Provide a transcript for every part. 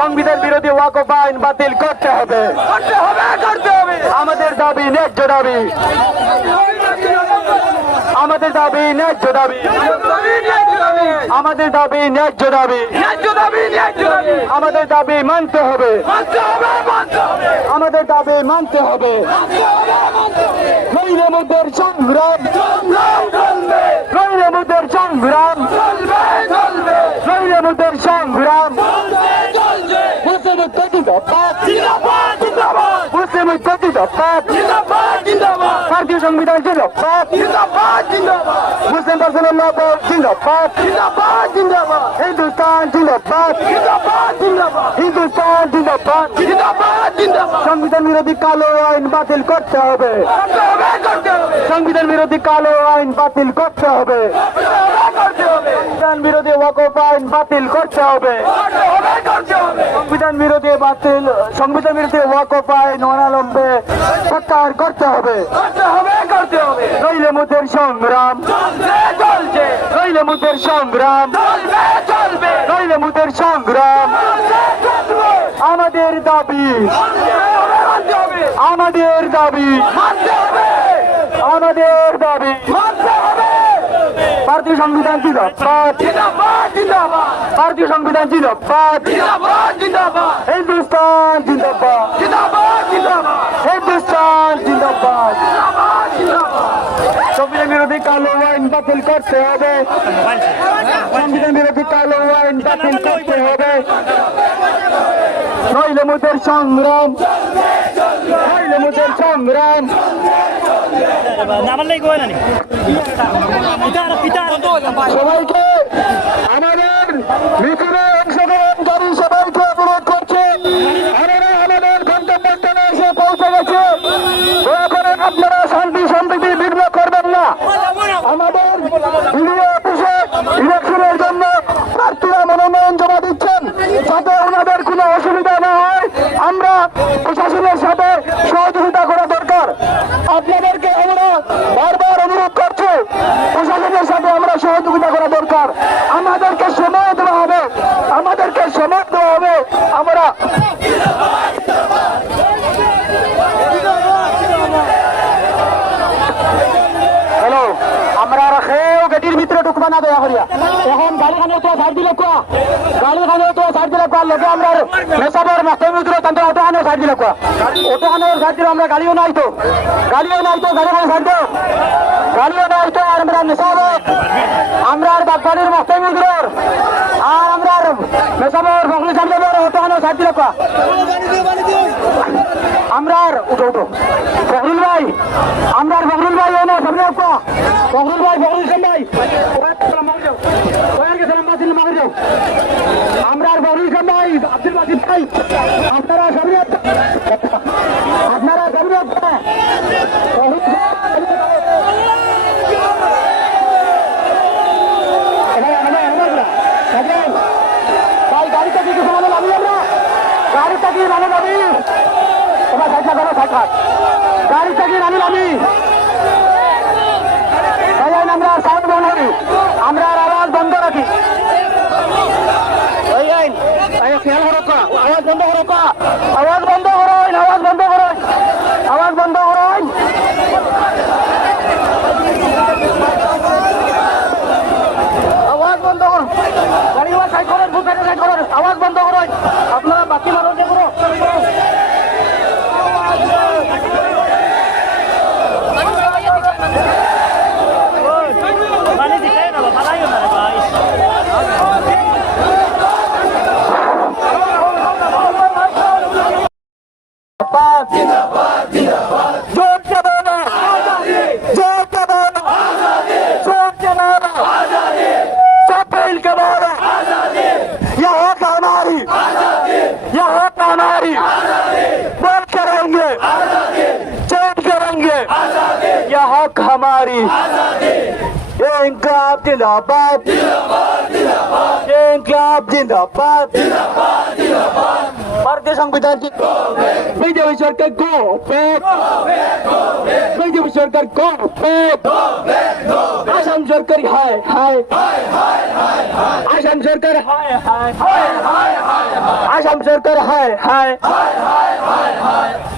সংবিধান বিরোধী ওয়াকফ আইন বাতিল করতে হবে। করতে হবে করতে হবে। আমাদের দাবি ন্যায্য দাবি। আমাদের দাবি ন্যায্য দাবি। আমাদের দাবি ন্যায্য দাবি। আমাদের দাবি মানতে হবে। আমাদের দাবি মানতে হবে। নইলে মুদের সংগ্রাম। চলবে। মুদের সংগ্রাম চলবে চলবে নইলে মুদের সংগ্রাম চলবে চলবে মুসলিম ঐক্যটি দপ্তর জিন্দাবাদ জিন্দাবাদ মুসলিম ঐক্যটি দপ্তর জিন্দাবাদ। জিন্দাবাদ ভারতীয় সংবিধান জিন্দাবাদ। জিন্দাবাদ জিন্দাবাদ। মুসলিম পার্সোনাল জিন্দাবাদ। জিন্দাবাদ জিন্দাবাদ। হিন্দুস্তান জিন্দাবাদ। জিন্দাবাদ জিন্দাবাদ। হিন্দুস্তান জিন্দাবাদ। জিন্দাবাদ জিন্দাবাদ। সংবিধান বিরোধী কালো আইন বাতিল করতে হবে। সংবিধান বিরোধী কালো আইন বাতিল করতে হবে করতে হবে করতে হবে সংবিধান বিরোধী ওয়াকফ আইন বাতিল করতে হবে। সংবিধান বিরোধী বাতিল সংবিধান বিরোধী ওয়াকফ আইন অনালম্বে প্রত্যাহার করতে হবে। নইলে মুদের সংগ্রাম। নইলে মুদের সংগ্রাম। নইলে মুদের সংগ্রাম। আমাদের দাবি। আমাদের দাবি। আমাদের দাবি। ভারতীয় সংবিধান জিন্দাবাদ। ভারতীয় সংবিধান জিন্দাবাদ। জিন্দাবাদ জিন্দাবাদ। হিন্দুস্তান জিন্দাবাদ। জিন্দাবাদ জিন্দাবাদ। হিন্দুস্তান জিন্দাবাদ। জিন্দাবাদ জিন্দাবাদ। সংবিধান বিরোধী কালো আইন বাতিল করতে হবে। সংবিধান বিরোধী কালো আইন বাতিল করতে হবে। নইলে মুদের সংগ্রাম। নইলে মুদের সংগ্রাম। নামার গোয় পিতা সবাইকে আমাদের মিছিলে অংশগ্রহণকারী সবাইকে অনুরোধ করছে। আমাদের গন্তব্যস্থানে এসে পৌঁছে গেছে আপনারা শান্তি সম্প্রীতি বিঘ্ন করবেন না আমাদের বিডিও অফিসে ইলেকশনের জন্য প্রার্থীরা মনোনয়ন জমা দিচ্ছেন যাতে ওনাদের কোনো অসুবিধা না হয় আমরা প্রশাসনের সাথে সহযোগিতা করা দরকার আপনাদেরকে আমরা বারবার অনুরোধ করছি প্রশাসনের সাথে আমরা সহযোগিতা করা দরকার আমাদেরকে সময় দেওয়া হবে আমাদেরকে সময় দেওয়া হবে আমরা হ্যালো আমরা আর গেটির ভিতরে ঢুকবা না দয়া করিয়া এখন গাড়িখানে তো সাইড দিলে কোয়া? গাড়িখানে তো সাইড দিলে কোয়া? লোকে আমরা মেসাবর মাস্টার ভিতরে তান্তে অটোখানে সাইড দিলে কোয়া? অটোখানে সাইড দিলে আমরা গাড়িও নাই তো। গাড়িও নাই তো, গাড়িখানে সাইড দাও গাড়িও নাই তো, আর আমরা মেসাবর আমরা আর বাগাড়ির মাস্টার ভিতরে আর আমরা আর মেসাবর বকলি সাইড দেবো অটোখানে সাইড দিলে কোয়া? আমরা উঠো উঠো ফখরুল ভাই, আমরা আর ফখরুল ভাই ও না সামনে আপা ফখরুল ভাই ফখরুল হোসেন ভাই ওয়ারকে সালাম বাতিল মাগর যাও আমরা আর হোসেন ভাই, আব্দুল বাসিদ ভাই, আপনারা সামনে আপনারা কি কিছু আমরা? নামি আমরা করি। আমরা আর আওয়াজ বন্ধ রাখি ভাই আইন আই খেয়াল করো কা আওয়াজ বন্ধ করো কা আওয়াজ বন্ধ করো আইন আওয়াজ বন্ধ করো আওয়াজ বন্ধ করো Bolsonaro! জিন্দাবাদ ইনকলাব জিন্দাবাদ ভারতীয় সংবিধান বিজেপি সরকার গো বিজেপি সরকার গো আসাম সরকার হায় হায়, আসাম সরকার হায় হায়, আসাম সরকার হায় হায়,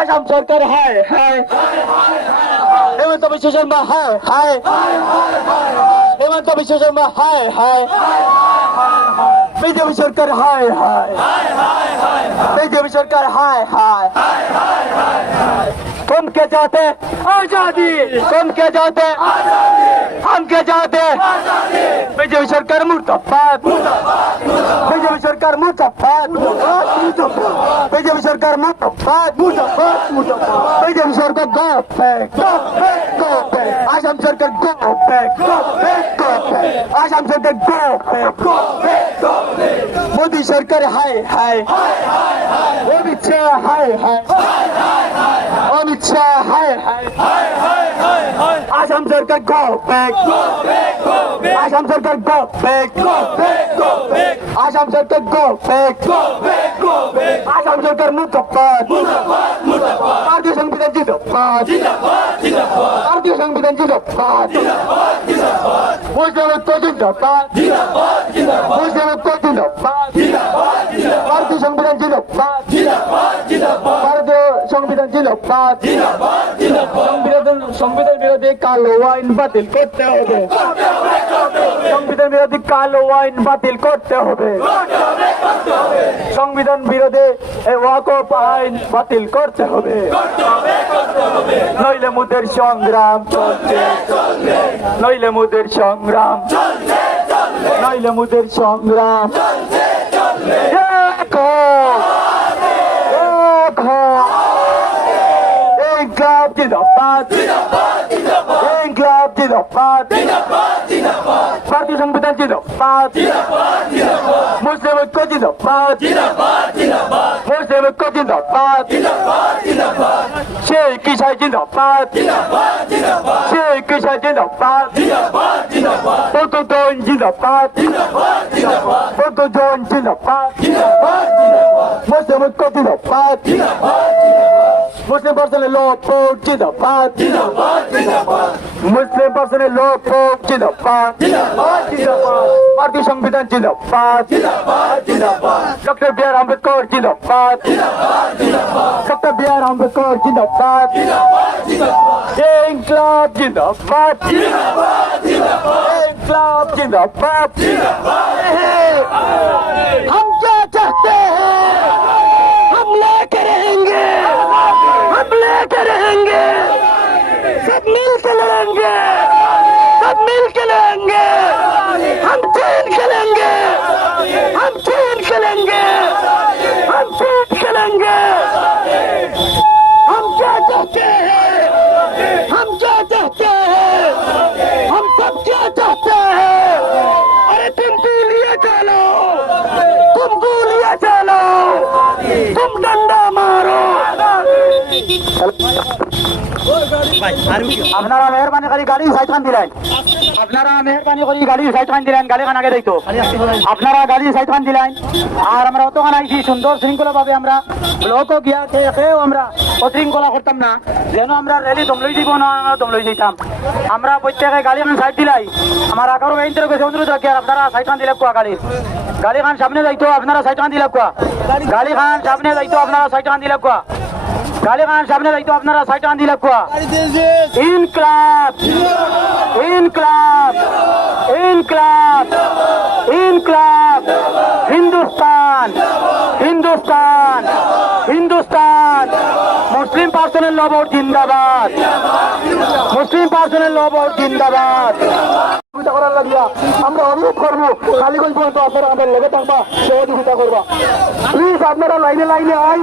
আসাম সরকার হায় হায়। হেমন্ত বিশ্ব শর্মা হায় হায়। হেমন্ত বিশ্ব শর্মা হায় হায় বিজেপি সরকার হায় হায় বিজেপি সরকার হায় হায় तुम क्या चाहते आज़ादी। तुम क्या चाहते हम क्या चाहते बीजेपी सरकार मुर्दाबाद। बीजेपी सरकार मुर्दाबाद। बीजेपी सरकार मुर्दाबाद। बीजेपी सरकार go back go back Assam सरकार go back go back go back Assam सरकार go back go back go Modi सरकार हाय हाय। अमित शाह हाय हाय। অমিত শাহ হায় হায় আসাম সরকার গো ব্যাক আসাম সরকার গো ব্যাক আসাম সরকার গো ব্যাক আসাম সরকার মুজফার ভারতীয় সংবিধান জিন্দাবাদ। ভারতীয় সংবিধান জিন্দাবাদ। মুসলিমত্ব জিন্দাবাদ। মুসলিমত্ব জিন্দাবাদ। ভারতীয় সংবিধান জিন্দাবাদ। ভারতীয় জিন্দাবাদ সংবিধান বিরোধী কালো আইন বাতিল করতে হবে। সংবিধান বিরোধী কালো আইন বাতিল করতে হবে। সংবিধান বিরোধী ওয়াকফ আইন বাতিল করতে হবে। নইলে মুদের সংগ্রাম নইলে মুদের সংগ্রাম। নইলে মুদের সংগ্রাম দেখো দেখো ইনকলাব জিন্দাবাদ ইনকলাব জিন্দাবাদ ভারতীয় সংবিধান জিন্দাবাদ মুসলিম ঐক্য জিন্দাবাদ মুসলিম ঐক্য জিন্দাবাদ শেখ ইসাই জিন্দাবাদ শেখ ইসাই জিন্দাবাদ বৌদ্ধজন জিন্দাবাদ বৌদ্ধজন জিন্দাবাদ মুসলিম ঐক্য জিন্দাবাদ মুসলিম পার্সনের লোক ভোট জিন্দাবাদ মুসলিম পার্সনের লোক ভোট জিন্দাবাদ ভারতীয় সংবিধান জিন্দাবাদ ডক্টর বি আর আম্বেদকর জিন্দাবাদ ডক্টর বি আর আম্বেদকর জিন্দাবাদ ইনকলাব জিন্দাবাদ ইনকলাব জিন্দাবাদ हम क्या चाहते हैं আপনারা মেহরবানি করে গাড়ি সাইড খান দিলেন। আপনারা মেহরবানি করে গাড়ি সাইড খান দিলেন গাড়ি খান আগে দিত। আপনারা গাড়ি সাইড খান দিলেন। আর আমরা অতখান আইছি, সুন্দর শৃঙ্খলা ভাবে আমরা ব্লক গিয়া কেউ আমরা অশৃঙ্খলা করতাম না। যেন আমরা র্যালি দমলই দিব না, দমলই যেতাম আমরা প্রত্যেকে গাড়ি খান সাইড দিলাই। আমার আকারও এই তরফে অনুরোধ রাখি আর আপনারা সাইড খান দিলে কোয়া গাড়ি গাড়ি খান সামনে যাইতো, আপনারা সাইড খান দিলে কোয়া। গাড়ি খান সামনে যাইতো, আপনারা সাইড খান দিলে কোয়া। গাড়ি খান সামনে যাইতো আপনারা সাইড খান দিলে কোয়া ইনকলাব ইনকলাব ইনকলাব ইনকলাব। হিন্দুস্তান হিন্দুস্তান হিন্দুস্তান। মুসলিম পার্সনের লবর জিন্দাবাদ। মুসলিম পার্সনের লবর জিন্দাবাদ। সহযোগিতা করার লাগিয়া আমরা অনুরোধ করব কালীগঞ্জ পর্যন্ত আপনারা আমাদের লেগে থাকবা সহযোগিতা করবা। প্লিজ আপনারা লাইনে লাইনে আইন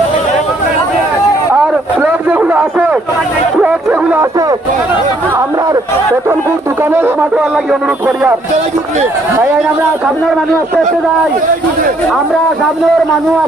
ভাই আমরা সামনের মানুষ আসতে আসতে যাই। আমরা সামনের মানুষ